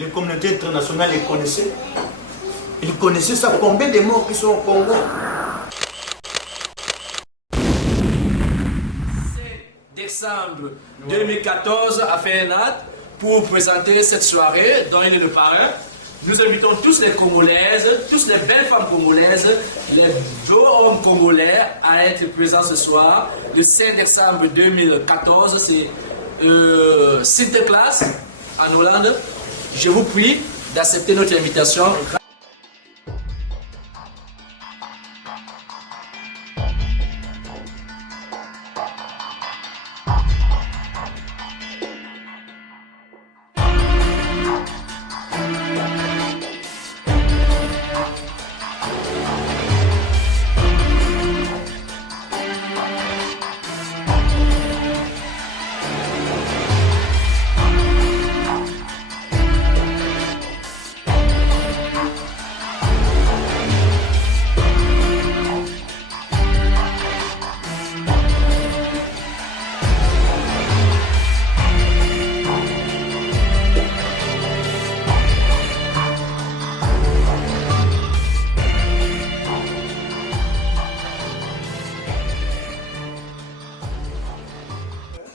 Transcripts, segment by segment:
les communautés internationales les connaissaient. Ils connaissaient ça, combien de morts qui sont au Congo. 7 décembre 2014 a fait un acte pour présenter cette soirée dont il est le parrain. Nous invitons tous les Congolaises, toutes les belles femmes congolaises, les beaux hommes congolais à être présents ce soir. Le 5 décembre 2014, c'est Sinterklaas en Hollande. Je vous prie d'accepter notre invitation.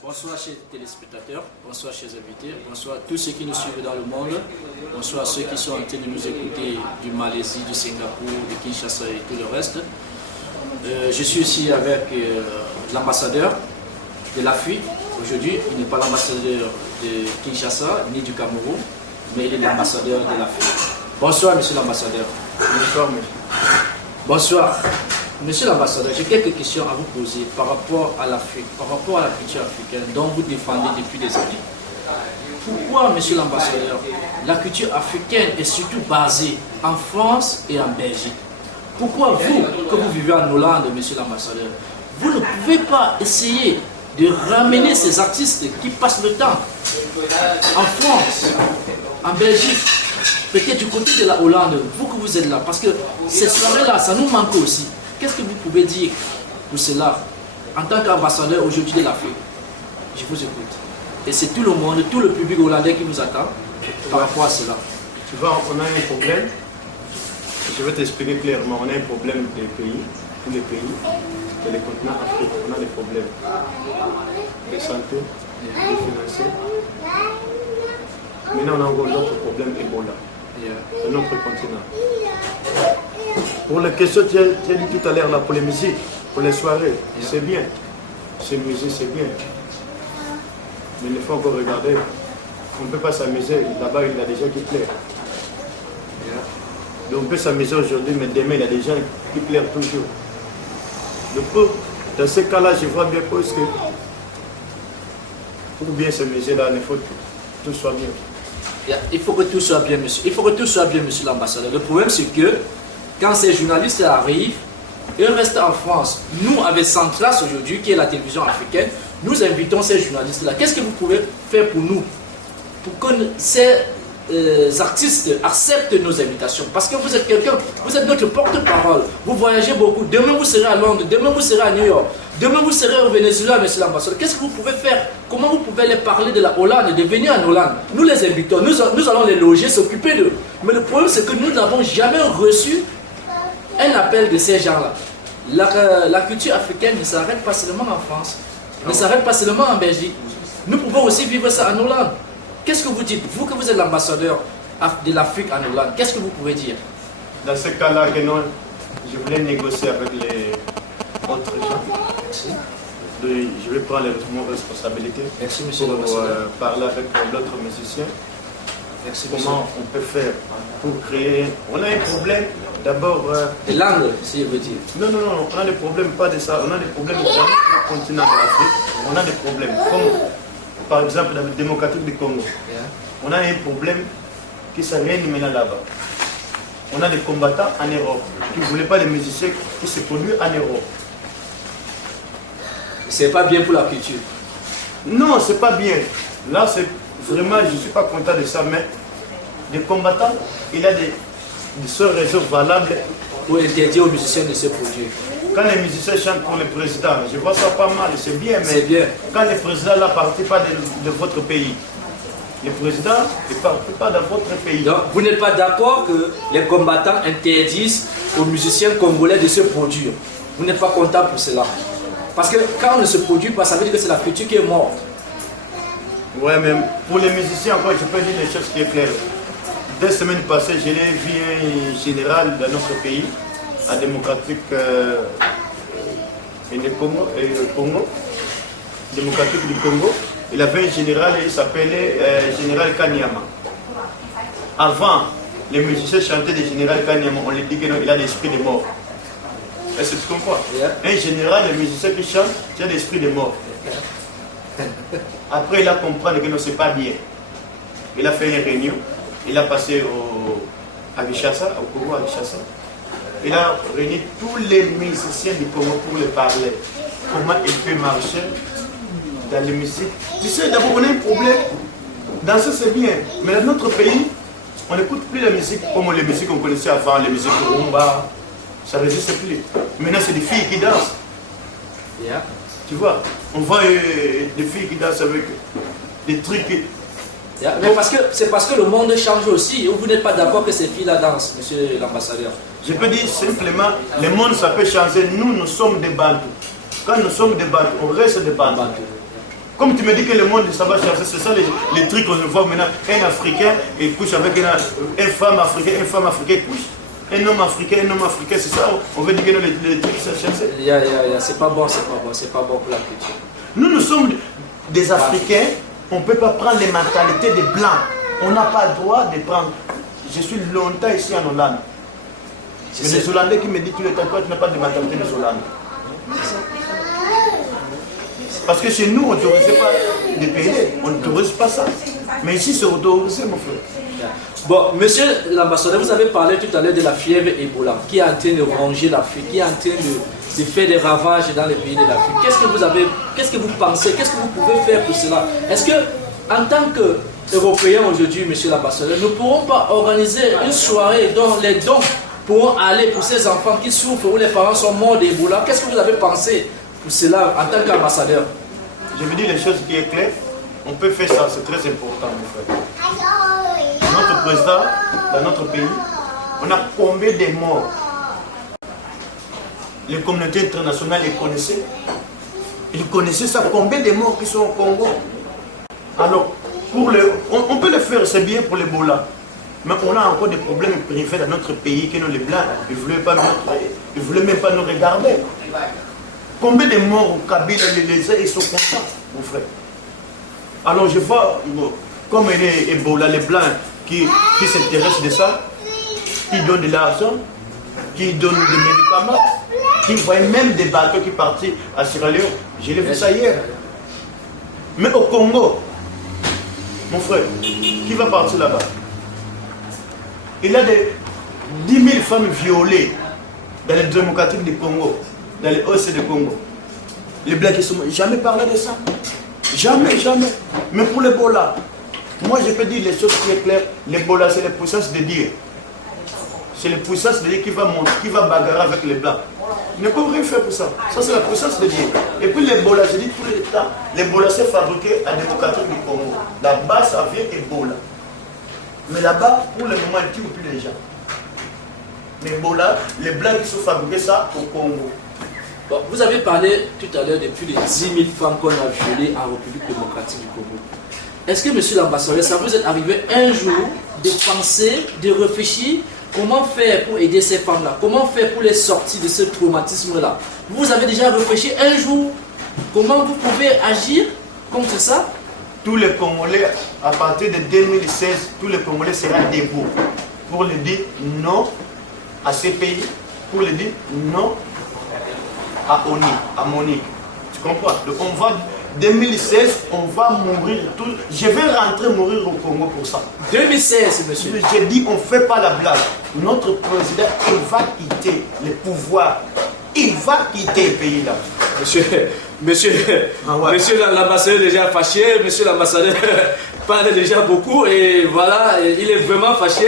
Bonsoir chers téléspectateurs, bonsoir chers invités, bonsoir tous ceux qui nous suivent dans le monde, bonsoir ceux qui sont en train de nous écouter du Malaisie, du Singapour, de Kinshasa et tout le reste. Je suis ici avec l'ambassadeur de l'Afrique. Aujourd'hui, il n'est pas l'ambassadeur de Kinshasa ni du Cameroun, mais il est l'ambassadeur de l'Afrique. Bonsoir monsieur l'ambassadeur. Bonsoir monsieur. Bonsoir. Monsieur l'ambassadeur, j'ai quelques questions à vous poser par rapport à l'Afrique, par rapport à la culture africaine dont vous défendez depuis des années. Pourquoi, monsieur l'ambassadeur, la culture africaine est surtout basée en France et en Belgique? Pourquoi vous, que vous vivez en Hollande, monsieur l'ambassadeur, vous ne pouvez pas essayer de ramener ces artistes qui passent le temps en France, en Belgique, peut-être du côté de la Hollande, vous que vous êtes là, parce que ces soirées-là, ça nous manque aussi. Qu'est-ce que vous pouvez dire pour cela en tant qu'ambassadeur aujourd'hui de l'Afrique? Je vous écoute. Et c'est tout le monde, tout le public hollandais qui vous attend par rapport à cela. Tu vois, on a un problème. Je vais t'expliquer clairement. On a un problème des pays, tous les pays, de les continents africains. On a des problèmes de santé, de financiers. Maintenant, on a encore d'autres problèmes Ebola. C'est notre continent. Pour les questions, tu as dit tout à l'heure, pour les musiques, pour les soirées, c'est bien. C'est musique, c'est bien. Mais il faut encore regarder. On ne peut pas s'amuser. Là-bas, il y a des gens qui plairent. Donc on peut s'amuser aujourd'hui, mais demain, il y a des gens qui plairent toujours. Donc, dans ce cas-là, je vois bien que pour bien s'amuser, là, il faut que tout soit bien. Il faut que tout soit bien, monsieur. Il faut que tout soit bien, monsieur l'ambassadeur. Le problème, c'est que quand ces journalistes arrivent, ils restent en France. Nous, avec Centras aujourd'hui, qui est la télévision africaine, nous invitons ces journalistes-là. Qu'est-ce que vous pouvez faire pour nous? Pour que ces artistes acceptent nos invitations. Parce que vous êtes quelqu'un, vous êtes notre porte-parole. Vous voyagez beaucoup. Demain, vous serez à Londres. Demain, vous serez à New York. Demain, vous serez au Venezuela, monsieur l'ambassadeur. Qu'est-ce que vous pouvez faire? Comment vous pouvez les parler de la Hollande, de venir en Hollande? Nous les invitons. Nous allons les loger, s'occuper d'eux. Mais le problème, c'est que nous n'avons jamais reçu un appel de ces gens-là. La culture africaine ne s'arrête pas seulement en France, ne s'arrête pas seulement en Belgique. Nous pouvons aussi vivre ça en Hollande. Qu'est-ce que vous dites? Vous que vous êtes l'ambassadeur de l'Afrique en Hollande, qu'est-ce que vous pouvez dire? Dans ce cas-là, je voulais négocier avec les autres gens. Merci. Je vais prendre mon responsabilité. Merci, monsieur pour l'ambassadeur. parler avec d'autres musiciens. Merci, comment on peut faire pour créer. On a un problème d'abord. De langue, si je veux dire. Non, on a des problèmes, pas de ça. On a des problèmes dans le continent de l'Afrique. On a des problèmes. Comme par exemple dans la démocratique du Congo. On a un problème qui s'est rien maintenant là-bas. On a des combattants en Europe qui ne voulaient pas des musiciens qui se produisent en Europe. C'est pas bien pour la culture. Non, c'est pas bien. Là, c'est vraiment, je ne suis pas content de ça, mais des combattants, il y a des seules raisons valables pour interdire aux musiciens de se produire. Quand les musiciens chantent pour le président, je vois ça pas mal, c'est bien, mais bien. Quand le président là partit pas de votre pays, le président ne parle pas dans votre pays. Donc, vous n'êtes pas d'accord que les combattants interdisent aux musiciens congolais de se produire. Vous n'êtes pas content pour cela. Parce que quand on ne se produit pas, ça veut dire que c'est la culture qui est morte. Ouais, mais pour les musiciens, encore, je peux dire les choses qui sont claires. 2 semaines passées, je l'ai vu un général dans notre pays, à démocratique Congo, démocratique du Congo. Il avait un général, il s'appelait général Kanyama. Avant, les musiciens chantaient des général Kanyama, on lui dit qu'il a l'esprit de mort. Est-ce que tu comprends? Un général, les musiciens qui chantent, il a l'esprit de mort. Après, il a compris que non, c'est pas bien. Il a fait une réunion, il a passé à Kinshasa, au Congo, à Kinshasa. Il a réuni tous les musiciens du Congo pour les parler. Comment il peut marcher dans les musiques. Tu sais, d'abord, on a un problème. Danser, c'est bien. Mais dans notre pays, on n'écoute plus la musique comme les musiques qu'on connaissait avant, les musiques de rumba. Ça n'existe plus. Maintenant, c'est des filles qui dansent. Yeah. Tu vois, on voit des filles qui dansent avec des trucs. Yeah. Mais c'est parce que le monde change aussi. Vous n'êtes pas d'accord que ces filles-là dansent, monsieur l'ambassadeur? Je peux dire simplement, le monde, ça peut changer. Nous sommes des Bantous. Quand nous sommes des Bantous, on reste des Bantous. Comme tu me dis que le monde, ça va changer, c'est ça les trucs qu'on voit maintenant. Un Africain, il couche avec une femme africaine couche. Un homme africain, c'est ça. On veut dire que les trucs, ça change. C'est pas bon, c'est pas bon pour la culture. Nous sommes des Africains, on ne peut pas prendre les mentalités des Blancs. On n'a pas le droit de prendre. Je suis longtemps ici en Hollande. C'est les Hollandais qui me disent tout le temps que tu n'as pas de mentalité des Hollandais. Parce que chez nous, on n'autorisait pas de payer, on n'autorise pas ça. Mais ici, c'est autorisé, mon frère. Bon, monsieur l'ambassadeur, vous avez parlé tout à l'heure de la fièvre Ebola qui est en train de ronger l'Afrique, qui est en train de faire des ravages dans les pays de l'Afrique. Qu'est-ce que vous pensez, qu'est-ce que vous pouvez faire pour cela? Est-ce que, en tant qu'Européens aujourd'hui, monsieur l'ambassadeur, nous ne pourrons pas organiser une soirée dont les dons pourront aller pour ces enfants qui souffrent ou les parents sont morts d'Ebola? Qu'est-ce que vous avez pensé pour cela en tant qu'ambassadeur? Je veux dire les choses qui sont claires. On peut faire ça, c'est très important, mon frère. Notre président, dans notre pays, on a combien de morts? Les communautés internationales les connaissaient. Ils connaissaient ça, combien de morts qui sont au Congo. Alors, on peut le faire, c'est bien pour l'Ebola. Mais on a encore des problèmes privés dans notre pays que nous, les Blancs, ils ne voulaient même pas nous regarder. Combien de morts au Kabila, ils sont contents, mon frère. Alors je vois, comme il est Ebola, les Blancs qui s'intéressent de ça, qui donnent de l'argent, qui donnent des médicaments, qui voient même des bateaux qui partent à Sierra Leone. Je l'ai vu ça hier. Mais au Congo, mon frère, qui va partir là-bas? Il y a 10 000 femmes violées dans les démocratiques du Congo, dans les OC du Congo. Les Blancs qui sont jamais parlé de ça. Jamais, jamais. Mais pour l'Ebola, moi je peux dire les choses qui sont claires. L'Ebola, c'est la puissance de Dieu. C'est la puissance de Dieu qui va monter, qui va bagarrer avec les Blancs. Ils ne peuvent rien faire pour ça. Ça, c'est la puissance de Dieu. Et puis l'Ebola, je dis tout le temps, l'Ebola c'est fabriqué à la démocratique du Congo. Là-bas, ça vient Ebola. Mais là-bas, pour le moment, ils ne tuent plus les gens. Mais Ebola, les Blancs qui sont fabriqués ça au Congo. Bon, vous avez parlé tout à l'heure de plus de 10 000 femmes qu'on a violées en République démocratique du Congo. Est-ce que, monsieur l'ambassadeur, ça vous est arrivé un jour de penser, de réfléchir comment faire pour aider ces femmes-là? Comment faire pour les sortir de ce traumatisme-là? Vous avez déjà réfléchi un jour comment vous pouvez agir contre ça? Tous les Congolais, à partir de 2016, tous les Congolais seront debout pour le dire non à ces pays, pour le dire non à ONU, à Monique. Tu comprends? Donc on va, 2016, on va mourir tous. Je vais rentrer mourir au Congo pour ça. 2016, monsieur. J'ai dit, on ne fait pas la blague. Notre président, il va quitter le pouvoir. Il va quitter le pays là. Monsieur l'ambassadeur est déjà fâché, monsieur l'ambassadeur parle déjà beaucoup et voilà, il est vraiment fâché.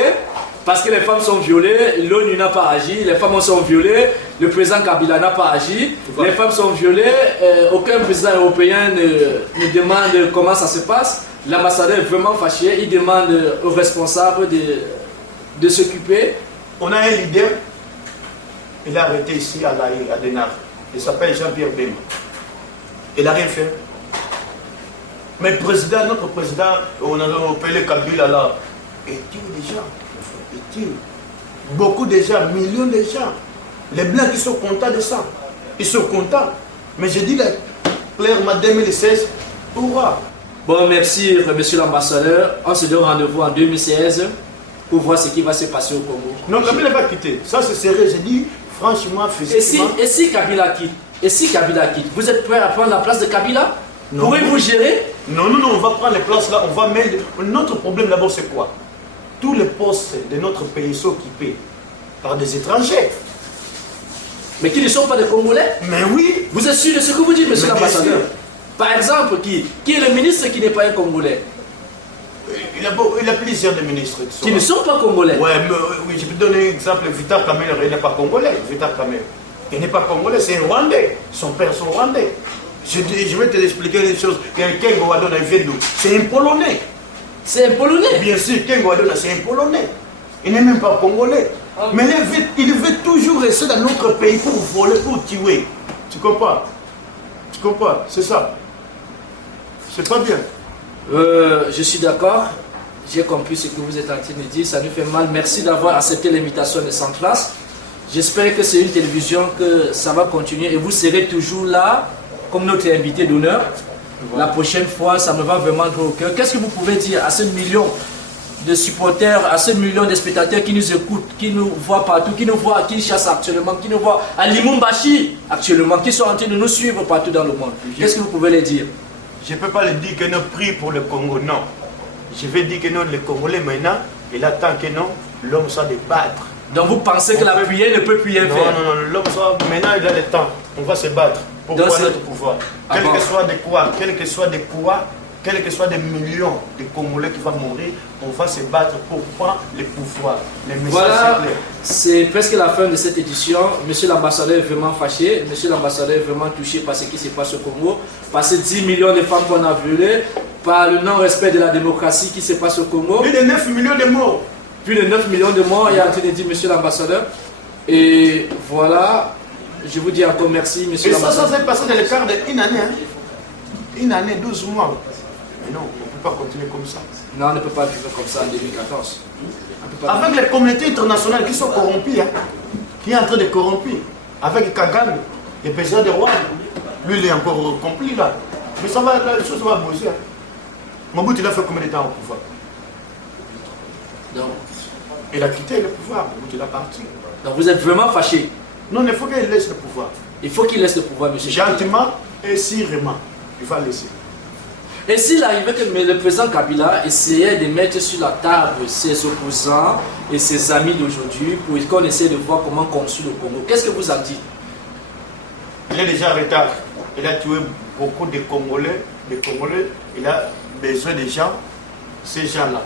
Parce que les femmes sont violées, l'ONU n'a pas agi, les femmes sont violées, le président Kabila n'a pas agi, les femmes sont violées, aucun président européen ne demande comment ça se passe. L'ambassadeur est vraiment fâché, il demande aux responsables de s'occuper. On a un leader, il est arrêté ici à Denar. Il s'appelle Jean-Pierre Bema. Il n'a rien fait. Mais notre président, on a appelé Kabila là, il tue des gens. Il tue beaucoup de gens, millions de gens. Les Blancs qui sont contents de ça. Ils sont contents. Mais je dis clairement 2016, pourquoi? Bon, merci, monsieur l'ambassadeur. On se donne rendez-vous en 2016 pour voir ce qui va se passer au Congo. Non, Kabila va quitter. Ça, c'est sérieux. Je dis, franchement, physiquement. Et si Kabila quitte? Vous êtes prêt à prendre la place de Kabila? Pourrez-vous gérer? Non, on va prendre les places là. On va mettre. Notre problème d'abord, c'est quoi? Tous les postes de notre pays sont occupés par des étrangers. Mais qui ne sont pas des Congolais? Mais oui. Vous êtes sûr de ce que vous dites, monsieur l'ambassadeur? Par exemple, qui est le ministre qui n'est pas un Congolais? Il a plusieurs de ministres qui ne sont pas Congolais. Ouais, mais, oui, je peux donner un exemple. Vital Kamerhe, il n'est pas Congolais. Vital Kamerhe, il n'est pas Congolais, c'est un Rwandais. Son père, c'est un Rwandais. Je vais te expliquer les choses. Kengo Adona, il vient d'où? C'est un Polonais. C'est un Polonais? Bien sûr, Kengo Adona, c'est un Polonais. Il n'est même pas Congolais. Mais il veut toujours rester dans notre pays pour voler, pour tuer. Tu comprends? Tu comprends? C'est ça. C'est pas bien. Je suis d'accord. J'ai compris ce que vous êtes en train de dire. Ça nous fait mal. Merci d'avoir accepté l'invitation de Centras. J'espère que c'est une télévision que ça va continuer et vous serez toujours là comme notre invité d'honneur. Voilà. La prochaine fois, ça me va vraiment au cœur. Qu'est-ce que vous pouvez dire à ce million de supporters, à ce million de spectateurs qui nous écoutent, qui nous voient partout, qui nous voient à Kinshasa actuellement, qui nous voient à Lumumbashi actuellement, qui sont en train de nous suivre partout dans le monde? Qu'est-ce que vous pouvez les dire? Je ne peux pas le dire que nous prions pour le Congo, non. Je vais dire que non, les Congolais maintenant, il attend que non, l'homme soit débattre. Donc vous pensez que la prière ne peut plus rien faire? Non, l'homme soit, maintenant il a le temps, on va se battre pour prendre notre pouvoir. Quel que soit de quoi, quel que soit des millions de Congolais qui vont mourir, on va se battre pour prendre le pouvoir. Voilà, c'est presque la fin de cette édition. Monsieur l'ambassadeur est vraiment fâché, monsieur l'ambassadeur est vraiment touché par ce qui se passe au Congo, par ces 10 millions de femmes qu'on a violées, par le non-respect de la démocratie qui se passe au Congo. Plus de 9 millions de morts. Plus de 9 millions de morts, il y a en train de dire monsieur l'ambassadeur. Et voilà, je vous dis encore merci, monsieur l'ambassadeur. Et ça s'est passé dans le cadre d'une année, hein? Une année, 12 mois. Mais non, on ne peut pas continuer comme ça. Non, on ne peut pas vivre comme ça en 2014. Avec les communautés internationales qui sont corrompues, hein, qui est en train de corrompre, avec Kagame, le président de Rwanda, lui il est encore compris là. Mais ça va, la chose va bouger. Hein. Mobutu il a fait combien de temps au pouvoir? Donc, il a quitté le pouvoir, Mobutu il a parti. Donc vous êtes vraiment fâché? Non, il faut qu'il laisse le pouvoir. Il faut qu'il laisse le pouvoir, monsieur. Gentiment et sûrement, il va laisser. Et s'il arrivait que le président Kabila essayait de mettre sur la table ses opposants et ses amis d'aujourd'hui pour qu'on essaie de voir comment construire le Congo, qu'est-ce que vous en dites? Il est déjà en retard. Il a tué beaucoup de Congolais. Il a besoin de gens, ces gens-là.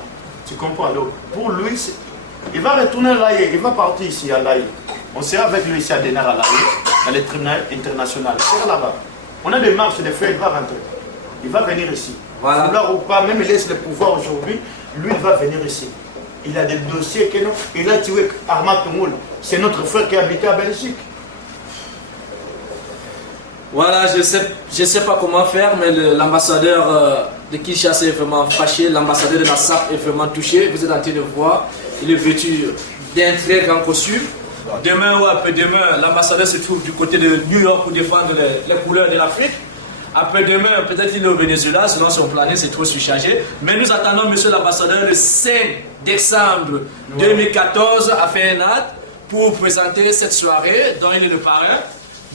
Tu comprends? Donc, pour lui, il va retourner là, il va partir ici à l'Aïe. On sera avec lui ici à Denar à l'Aïe, dans les tribunaux internationaux. C'est là-bas. On a des marches de fer, il va rentrer. Il va venir ici. Voilà. Vouloir ou pas, même il laisse le pouvoir aujourd'hui, lui il va venir ici. Il a des dossiers que non. Il a tué Armand Toumoul. C'est notre frère qui habitait à Belgique. Voilà, je sais pas comment faire, mais l'ambassadeur de Kinshasa est vraiment fâché, l'ambassadeur de la SAP est vraiment touché. Vous êtes en train de voir, il est vêtu d'un très grand costume. Demain ou après-demain, l'ambassadeur se trouve du côté de New York pour défendre les couleurs de l'Afrique. Après-demain, peut-être il est au Venezuela, sinon son planning c'est trop surchargé. Mais nous attendons monsieur l'ambassadeur le 5 décembre 2014 à faire un acte pour présenter cette soirée dont il est le parrain.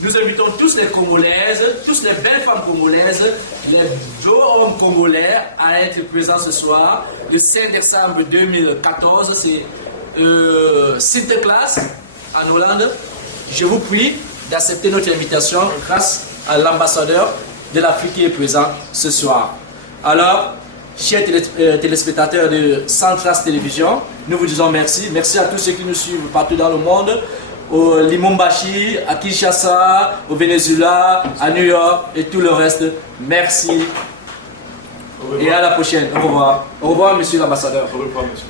Nous invitons tous les Congolaises, toutes les belles femmes congolaises, les hommes congolais à être présents ce soir. Le 5 décembre 2014, c'est Sinterklaas en Hollande. Je vous prie d'accepter notre invitation grâce à l'ambassadeur de l'Afrique qui est présent ce soir. Alors, chers téléspectateurs de Centras Télévision, nous vous disons merci. Merci à tous ceux qui nous suivent partout dans le monde. Au Lumumbashi, à Kinshasa, au Venezuela, à New York et tout le reste. Merci. Au revoir. Et à la prochaine. Au revoir. Au revoir, monsieur l'ambassadeur. Au revoir, monsieur.